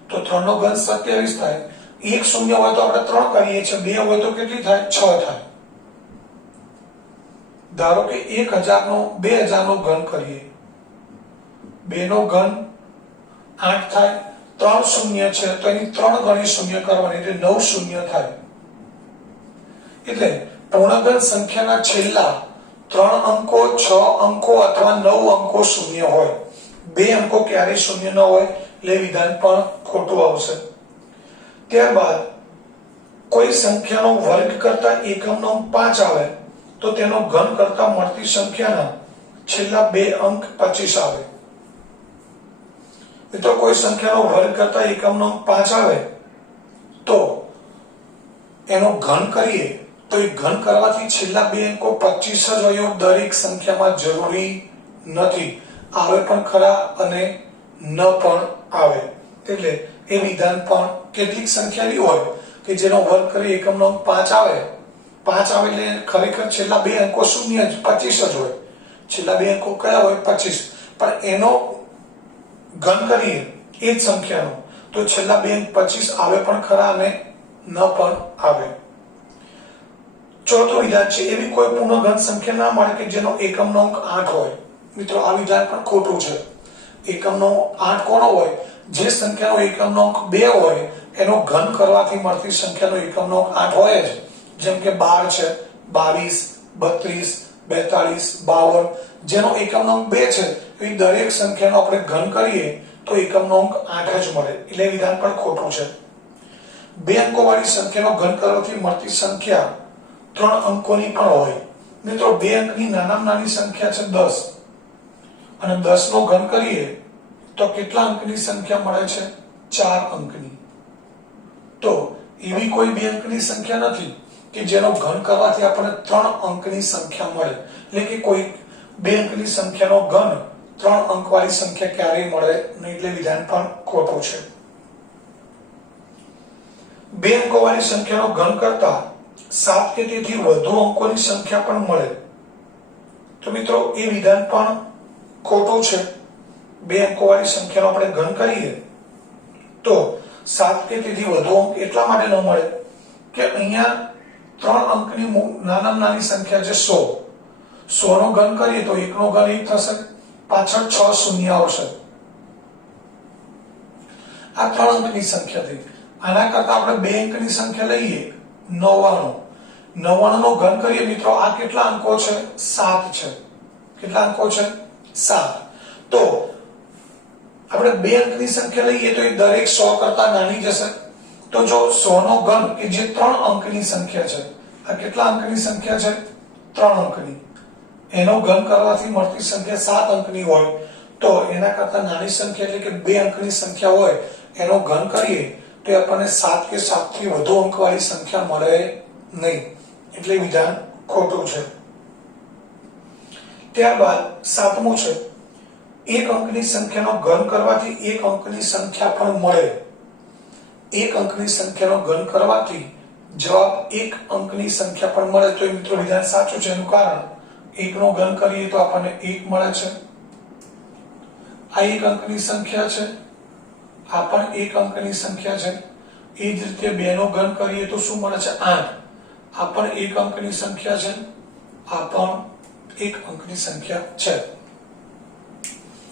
તો 3 નો ઘન 27 થાય, 1 શૂન્ય હોય તો આપણે 3 કરીએ છીએ, 2 હોય તો કેટલી થાય? 6 થાય. ધારો કે 1000 નો 2000 નો ઘન કરીએ, 2 નો ઘન 8 થાય, 3 શૂન્ય છે તો એની 3 ગણી શૂન્ય કરવાની, એટલે 9 શૂન્ય થાય. એટલે પૂર્ણઘન સંખ્યાના છેલ્લા 3 અંકો, 6 અંકો અથવા 9 અંકો શૂન્ય હોય. 2 અંકો ક્યારેય શૂન્ય ન હોય, એટલે વિધાન પણ ખોટું આવશે. ત્યારબાદ કોઈ સંખ્યાનો વર્ગ કરતા એકમનો અંક 5 આવે તો તેનો ઘન કરતા મળતી સંખ્યાના છેલ્લા 2 અંક 25 આવે. મિત્રો કોઈ સંખ્યાનો વર્ગ કરતા એકમનો અંક 5 આવે તો એનો ઘન કરીએ તો એ ઘન કરવાથી છેલ્લા 2 અંકો 25 જ હોય દરેક સંખ્યામાં જરૂરી નથી. આવે પણ ખરા અને ન પણ આવે. એટલે એ વિધાન પણ કેટલીક સંખ્યા એવી હોય કે જેનો વર્ગ કરી એકમનો અંક 5 આવે, 5 આવે એટલે ખરેખર છેલ્લા 2 અંકો શૂન્ય જ 25 જ હોય. છેલ્લા 2 અંકો કયા હોય? 25. પણ એનો ઘન કરીએ એ જ સંખ્યાનો તો છેલ્લા 2 અંક 25 આવે પણ ખરા અને ન પણ આવે. ચોથું વિધાન છે, એવી કોઈ પૂર્ણ ઘન સંખ્યા ના મળે કે જેનો એકમનો અંક 8 હોય. મિત્રો આ વિધાન પણ ખોટું છે. એકમનો 8 કોનો હોય? જે સંખ્યાનો એકમનો અંક 2 હોય એનો ઘન કરવાથી મળતી સંખ્યાનો એકમનો અંક 8 હોય જ. જેમ કે 12 છે, 22, 32, 42, 52, જેનો એકમનો અંક 2 છે એ દરેક સંખ્યાનો આપણે ઘન કરીએ તો એકમનો અંક 8 જ મળે. એટલે વિધાન પણ ખોટું છે. 2 અંકો વાળી સંખ્યાનો ઘન કરવાથી મળતી સંખ્યા 3 અંકોની પણ હોય. મિત્રો 2 અંકની નાનામાં નાની સંખ્યા છે 10 અને 10 નો ઘન કરીએ તો કેટલા અંકની સંખ્યા મળે છે? 4 અંકની. તો એવી કોઈ 2 અંકની સંખ્યા નથી કે જેનો ઘન કરવાથી આપણને 3 અંકની સંખ્યા મળે. એટલે કે કોઈ 2 અંકની સંખ્યાનો ઘન 3 અંક વાળી સંખ્યા ક્યારેય મળે નહીં. એટલે વિધાન પણ ખોટું છે. 2 અંકો વાળી સંખ્યાનો ઘન કરતા 7 કે તેથી વધુ અંકોની સંખ્યા પણ મળે. તો મિત્રો એ વિધાન પણ ખોટું છે. બે અંકોવાળી સંખ્યાનો આપણે ઘન કરીએ તો 7 કે તેથી વધુ અંક એટલા માટે ન મળે કે અહીંયા 3 અંકની નાનામાં નાની સંખ્યા છે 100. 100 નો ઘન કરીએ તો 1 નો ઘન 1 થશે, પાછળ 6 શૂન્ય આવશે. આ 3 અંકની સંખ્યા થઈ. આના કરતા આપણે 2 અંકની સંખ્યા લઈએ 99. 99 નો ઘન કરીએ મિત્રો, આ કેટલા અંકો છે? 7 છે. કેટલા અંકો છે? 7. તો આપણે 2 અંકની સંખ્યા લઈએ તો એ દરેક 100 કરતા નાની જશે. તો જો 100 નો ઘન કે જે 3 અંકની સંખ્યા છે, આ કેટલા અંકની સંખ્યા છે? 3 અંકની. એનો ઘન કરવાથી મળતી સંખ્યા 7 અંકની હોય તો એના કરતા નાની સંખ્યા એટલે કે 2 અંકની સંખ્યા હોય એનો ઘન કરીએ તો આપણને 7 કે 7 થી વધુ અંકવાળી સંખ્યા મળે નહીં. એટલે વિધાન ખોટું છે. ત્યારબાદ 7મું છે, એક અંકની સંખ્યાનો ઘન કરવાથી એક અંકની સંખ્યા પણ મળે. એક અંકની સંખ્યાનો ઘન કરવાથી જવાબ એક અંકની સંખ્યા પણ મળે તો મિત્રો વિધાન સાચું છે. એનું કારણ 1 નો ઘન કરીએ તો આપણને 1 મળે છે. આ એક અંકની સંખ્યા છે, આ પણ એક અંકની સંખ્યા છે. એ જ રીતે 2 નો ઘન કરીએ તો શું મળે છે? 8. આ પણ એક અંકની સંખ્યા છે, આ પણ એક અંકની સંખ્યા છે.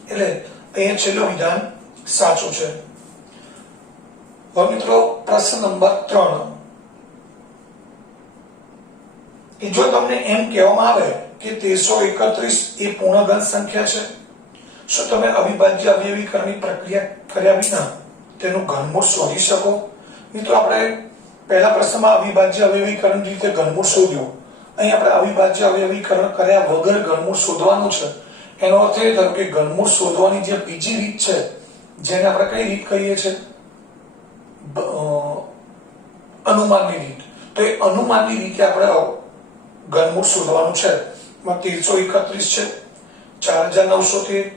એટલે અહીંયા છેલ્લું વિધાન સાચું છે. હવે મિત્રો પ્રશ્ન નંબર 3. કે જો તમને એમ કહેવામાં આવે કે 1331 એ પૂર્ણઘન સંખ્યા છે, શું તમે અવિભાજ્ય અવયવીકરણની પ્રક્રિયા કર્યા વિના તેનું ઘનમૂળ શોધી શકો? મિત્રો આપણે પહેલા પ્રશ્નમાં અવિભાજ્ય અવયવીકરણ રીતે ઘનમૂળ શોધ્યું. અહીં આપણે અવિભાજ્ય અવયવીકરણ કર્યા વગર ઘનમૂળ શોધવાનું છે. એનો અર્થ એ થયો કે ઘનમૂળ શોધવાની જે બીજી રીત છે, જેને આપણે કઈ રીત કહીએ છીએ? અનુમાનની રીત. તો એ અનુમાનની રીતે આપણે ઘનમૂળ શોધવાનું છે. 1331 છે, 4913,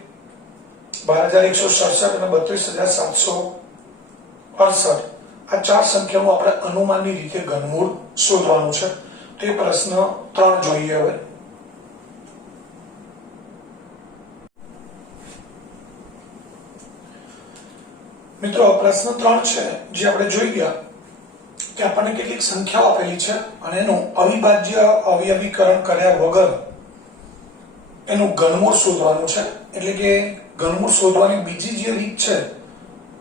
12167 અને 32768. આ 4 સંખ્યાનું આપણે અનુમાનની રીતે ઘનમૂળ શોધવાનું છે. તો એ પ્રશ્ન 3 જોઈએ. હવે મિત્રો પ્રશ્ન 3 છે જે આપણે જોઈ ગયા કે આપણને કેટલીક સંખ્યાઓ આપેલી છે અને એનું અવિભાજ્ય અવયવીકરણ કર્યા વગર એનું ઘનમૂળ શોધવાનું છે. એટલે કે ઘનમૂળ શોધવાની બીજી જે રીત છે,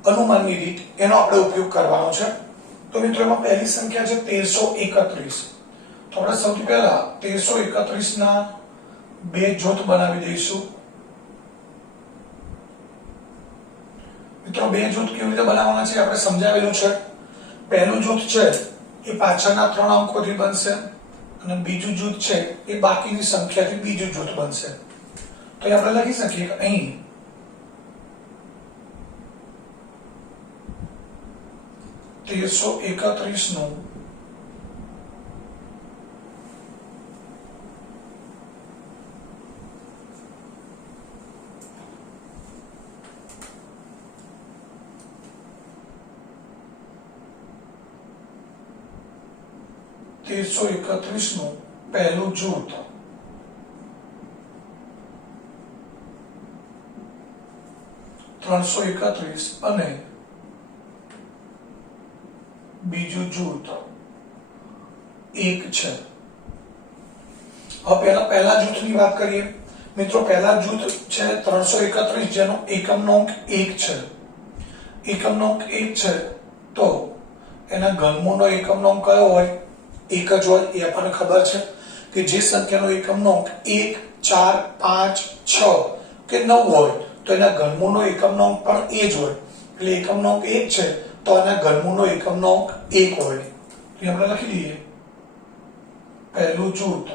અનુમાનની રીત, એનો આપણે ઉપયોગ કરવાનો છે. તો મિત્રો એમાં પહેલી સંખ્યા છે 1331. તો આપણે સૌથી પહેલા 1331 ના બે જૂથ બનાવી દઈશું. મિત્રો બે જૂથ કેવી રીતે બનાવવાના છે આપણે સમજાવેલું છે. પહેલું જૂથ છે એ પાછળના 3 અંકોથી બનશે અને બીજું જૂથ છે એ બાકીની સંખ્યાથી બીજું જૂથ બનશે. તો આપણે લખી શકીએ કે અહીં 1331 નું પહેલું જૂથ ત્રણસો એકત્રીસ અને બીજું જૂથ 1 છે. હવે પહેલા જૂથની વાત કરીએ. મિત્રો પહેલા જૂથ છે 331 જેનો એકમનો અંક 1 છે. એકમનો અંક 1 છે તો એના ઘનમૂળનો એકમનો અંક કયો હોય? 1 જ હોય. એ આપણને ખબર છે કે જે સંખ્યાનો એકમનો અંક 1, 4, 5, 6 કે 9 હોય તો એના ઘનમૂળનો એકમનો અંક પણ એ જ હોય. એટલે એકમનો અંક 1 છે તો એના ઘનમૂળનો એકમનો અંક 1 હોય. તો આપણે લખી દઈએ પહેલું જૂથ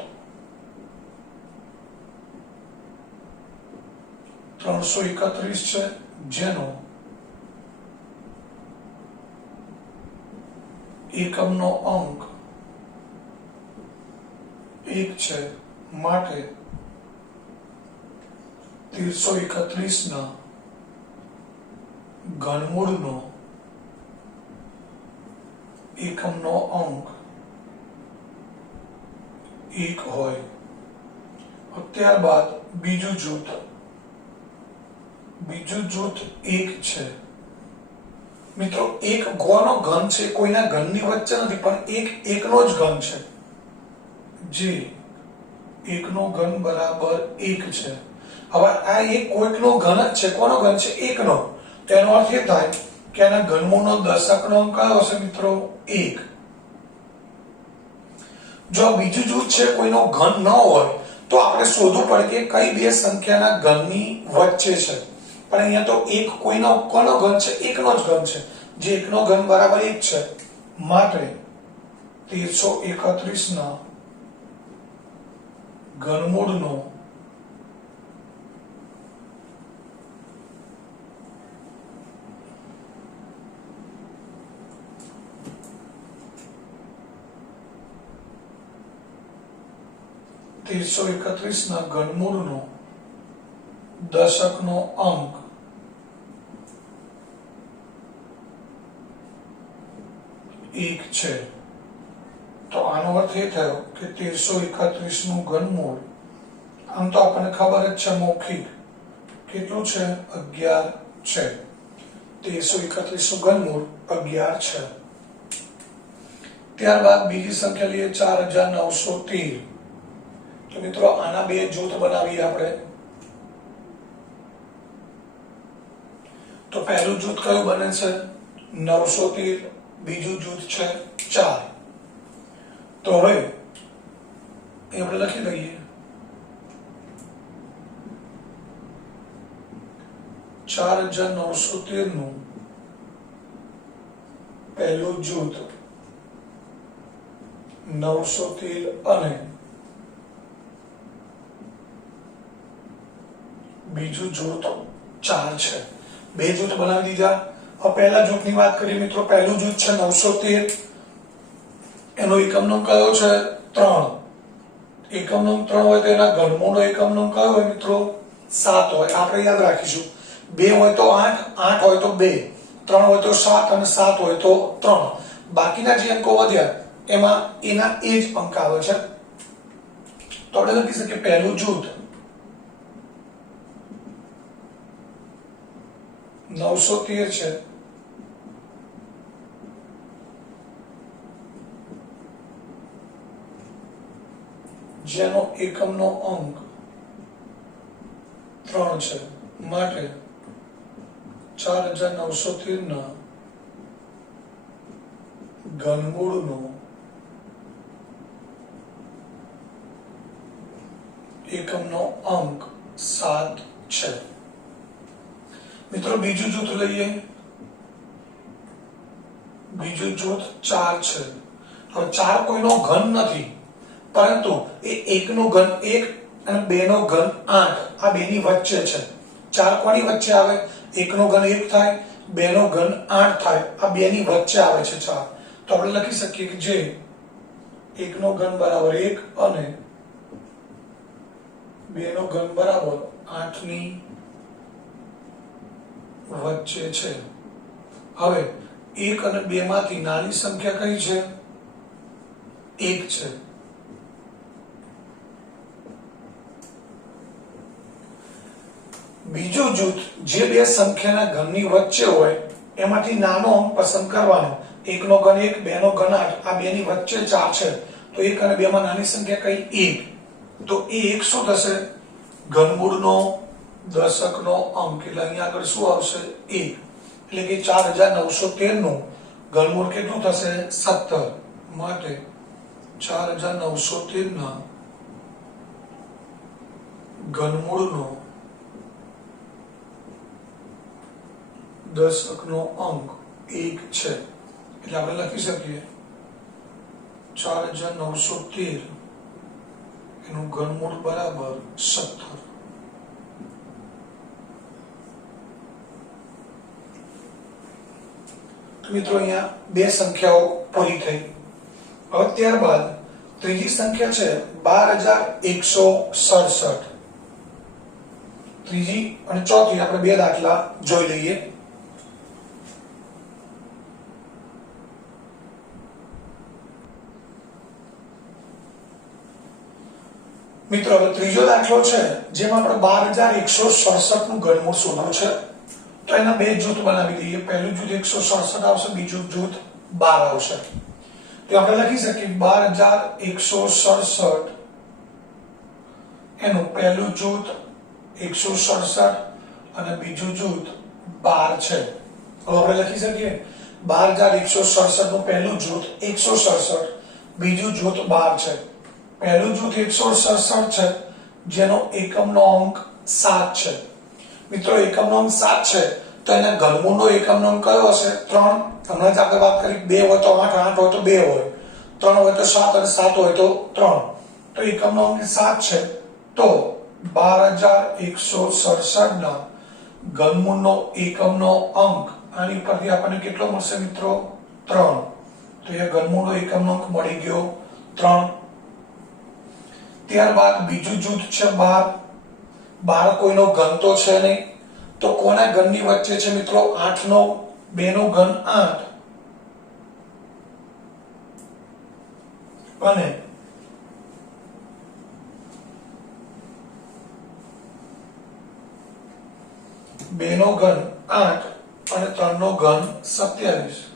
331 છે જેનો એકમનો અંક 1 છે, માટે 1331 ના ઘનમૂળનો એકમનો અંક 1 હોય. ત્યારબાદ બીજું જૂથ બીજું જૂથ 1 છે। મિત્રો એક કોનો ઘન છે, કોઈના ઘનની વચ્ચે નથી, પણ એકનો જ ઘન છે, જે એકનો ઘન બરાબર 1 છે। હવે આ એક કોઈકનો ઘન જ છે, કોનો ઘન છે? એકનો। તેનો અર્થ એ થાય કે આના ઘનમૂળનો દશકનો અંક કયો હશે મિત્રો? 1। જો બીજું જૂથ છે કોઈનો ઘન ન હોય તો આપણે શોધવું પડે કે કઈ બે સંખ્યાના ઘનની વચ્ચે છે, પણ અહીંયા તો એક કોનો ઘન છે? એકનો જ ઘન છે, જે એકનો ઘન બરાબર 1 છે, માટે 1331 ના ઘનમૂળનો દશકનો અંક 1 છે। તો આનો અર્થ એ થયો કે 1331 નું ઘનમૂળ, આમ તો આપણને ખબર જ છે મૌખિક, કેટલું છે? 11 છે। 1331 નું ઘનમૂળ 11 છે। ત્યારબાદ બીજી સંખ્યા લઈએ 4913। તો મિત્રો આના બે જૂથ બનાવીએ આપણે। તો પહેલું જૂથ કયું બને છે? 913। બીજું જૂથ છે 4। તો હવે એ આપણે લખી દઈએ 4913 નું પહેલું જૂથ 913 અને બીજું જૂથ 4 છે। બે જૂથ બનાવી દીધા। હવે પહેલા જૂથની વાત કરીએ મિત્રો। પહેલું જૂથ છે 913, એનો એકમ નંબર કયો છે? 3। એકમ નંબર 3 હોય તો એના ઘનમૂળનો એકમ નંબર કયો હોય મિત્રો? 7 હોય। આપણે યાદ રાખીશું, 2 હોય તો 8, 8 હોય તો 2, 3 હોય તો 7 અને 7 હોય તો 3। બાકીના જે અંકો વધ્યા એમાં એના એ જ અંક આવે છે। તો આપણે લખી શકીએ પહેલું જૂથ 913 છે, જેનો એકમનો અંક 3 છે, માટે 4913 ના ઘનમૂળનો એકમનો અંક 7 છે। મિત્રો બીજું જૂથ લઈએ। બીજું જૂથ 4 છે। હવે 4 કોઈનો ઘન નથી, પરંતુ એ એકનો ઘન 1 અને 2 નો ઘન 8, આ બેની વચ્ચે છે। 4 કોની વચ્ચે આવે? એકનો ઘન 1 થાય, 2 નો ઘન 8 થાય, આ બેની વચ્ચે આવે છે 4। તો આપણે લખી શકીએ કે જે એકનો ઘન બરાબર 1 અને 2 નો ઘન બરાબર 8 ની વચ્ચે છે। હવે 1 અને 2 માંથી નાની સંખ્યા કઈ છે? 1 છે। બીજું જૂથ જે બે સંખ્યાના ઘનની વચ્ચે હોય એમાંથી નાનો અંક પસંદ કરવાનો। એકનો ઘન 1, 2 નો ઘન 8, આ બેની વચ્ચે 4 છે, તો 1 અને 2 માં નાની સંખ્યા કઈ? 1। તો એ 1 શું થશે? ઘનમૂળનો દશકનો અંક, એટલે અહીંયા આગળ શું આવશે? 1। એટલે કે 4913 નું ઘનમૂળ કેટલું થશે? 17। માટે 4913 ના ઘનમૂળનો દશકનો અંક 1 છે। એટલે આપણે લખી શકીએ 4913 એનું ઘનમૂળ બરાબર 17। મિત્રો અહીંયા બે સંખ્યાઓ પૂરી થઈ। હવે ત્યારબાદ ત્રીજી સંખ્યા છે 12167। ત્રીજી અને ચોથી આપણે બે દાખલા જોઈ લઈએ। મિત્રો હવે ત્રીજો દાખલો છે જેમાં આપણે 12167 નું ઘનમૂળ શોધવું છે તો એના બે જૂથ બનાવી દઈએ પહેલું જૂથ 167 આવશે બીજું જૂથ 12 આવશે તો આપણે લખી શકીએ 12167 એનું પહેલું જૂથ 167 અને બીજું જૂથ 12 છે હવે આપણે લખી શકીએ 12167 નું પહેલું જૂથ 167 બીજું જૂથ 12 છે પહેલું જૂથ 167 છે જેનો એકમનો અંક 7 છે મિત્રો એકમનો અંક 7 છે તો એના ઘનમૂળનો એકમનો અંક કયો હશે 3 હમણાં જ આપણે વાત કરી 2 હોય તો 8 8 હોય તો 2 હોય 3 હોય તો 7 અને 7 હોય તો 3 તો એકમનો અંક 7 છે તો 12167 ના ઘનમૂળનો એકમનો અંક આની પરથી આપણને કેટલો મળશે મિત્રો 3 તો એ ઘનમૂળનો એકમનો અંક મળી ગયો 3 ત્યારબાદ બીજું જૂથ છે 12 કોઈનો ઘન તો છે નહીં તો કોના ઘનની વચ્ચે છે મિત્રો 8 નો 2 નો ઘન 8 અને 2 નો ઘન 8 અને 3 નો ઘન 27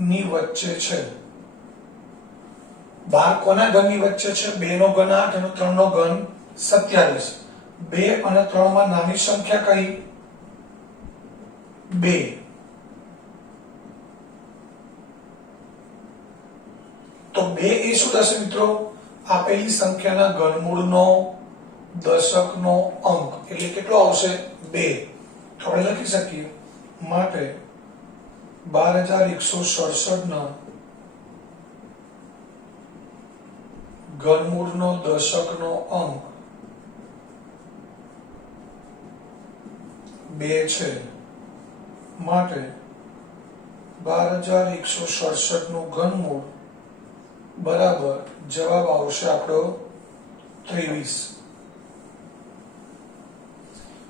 ની વચ્ચે છે 12 કોના ઘનની વચ્ચે છે 2 નો ઘન 8 અને 3 નો ઘન 27 2 અને 3 માં નાની સંખ્યા કઈ 2 તો 2 એ શું થશે મિત્રો આપેલી સંખ્યાના ઘનમૂળનો દશકનો અંક એટલે કેટલો આવશે 2 તો આપણે લખી શકીએ માટે 12167 ના ઘનમૂળનો દશકનો અંક 2 છે માટે 12167 નું ઘનમૂળ બરાબર જવાબ આવશે આપણો 23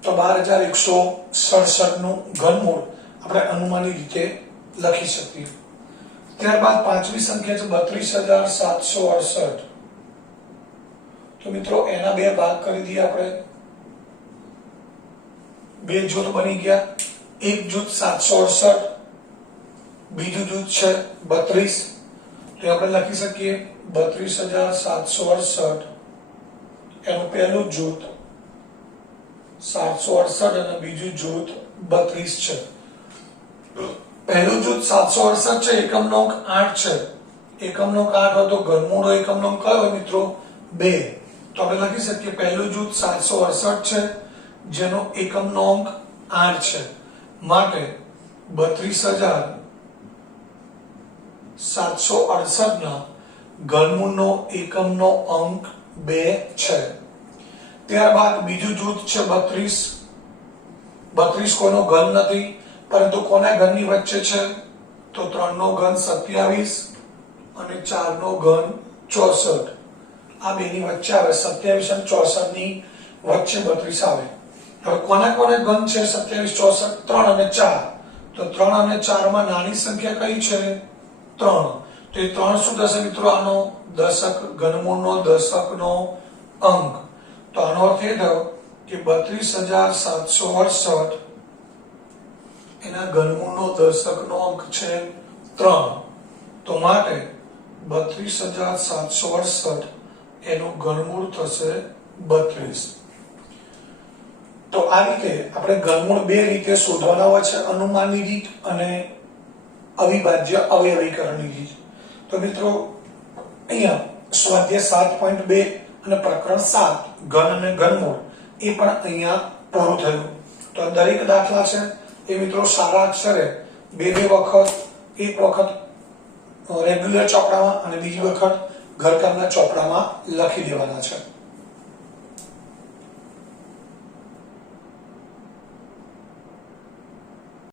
તો 12167 નું ઘનમૂળ આપણે અનુમાનિત રીતે લખી શકીએ ત્યારબાદ પાંચમી સંખ્યા છે 32768 તો મિત્રો એના બે ભાગ કરી દઈએ આપણે બે જૂથ બની ગયા એક જૂથ 768 બીજું જૂથ છે 32 તો આપણે લખી શકીએ 32768 એનું પહેલું જૂથ 768 અને બીજું જૂથ 32 છે પહેલું જૂથ 768 છે એકમનો અંક 8 છે એકમનો અંક 8 હોય તો ઘનમૂળનો એકમનો અંક કયો હોય મિત્રો 2 તો આપણે લખી શકીએ પહેલું જૂથ 768 છે જેનો એકમનો અંક 8 છે માટે 32768 ના ઘનમૂળનો એકમનો અંક 2 છે ત્યારબાદ બીજું જૂથ છે 32 કોઈનો ઘન નથી પરંતુ કોના ઘનની વચ્ચે છે તો 3 નો ઘન 27 અને 4 નો ઘન 64 આ બેની વચ્ચે આવે 27 અને 64 ની વચ્ચે 32 આવે હવે કોના ઘન છે 27 64 3 અને 4 તો 3 અને 4 માં નાની સંખ્યા કઈ છે 3 તો એ 3 શું થશે મિત્રો આનો દશક ઘનમૂળનો દશકનો અંક તો આનો અર્થ એ થયો કે 32768 એના ઘનમૂળનો દશકનો અંક છે 3 તો માટે 32768 એનું ઘનમૂળ થશે 32 તો આ રીતે આપણે ઘનમૂળ બે રીતે શોધવાના હોય છે અનુમાનની રીત અને અવિભાજ્ય અવયવીકરણની રીત તો મિત્રો અહીંયા સ્વાધ્યાય 7.2 અને પ્રકરણ 7 ઘન અને ઘનમૂળ એ પણ અહીંયા પૂરું થયું તો દરેક દાખલા છે એ મિત્રો સારા અક્ષરે બે વખત એક વખત રેગ્યુલર ચોપડામાં અને બીજી વખત ઘરકામના ચોપડામાં લખી દેવાના છે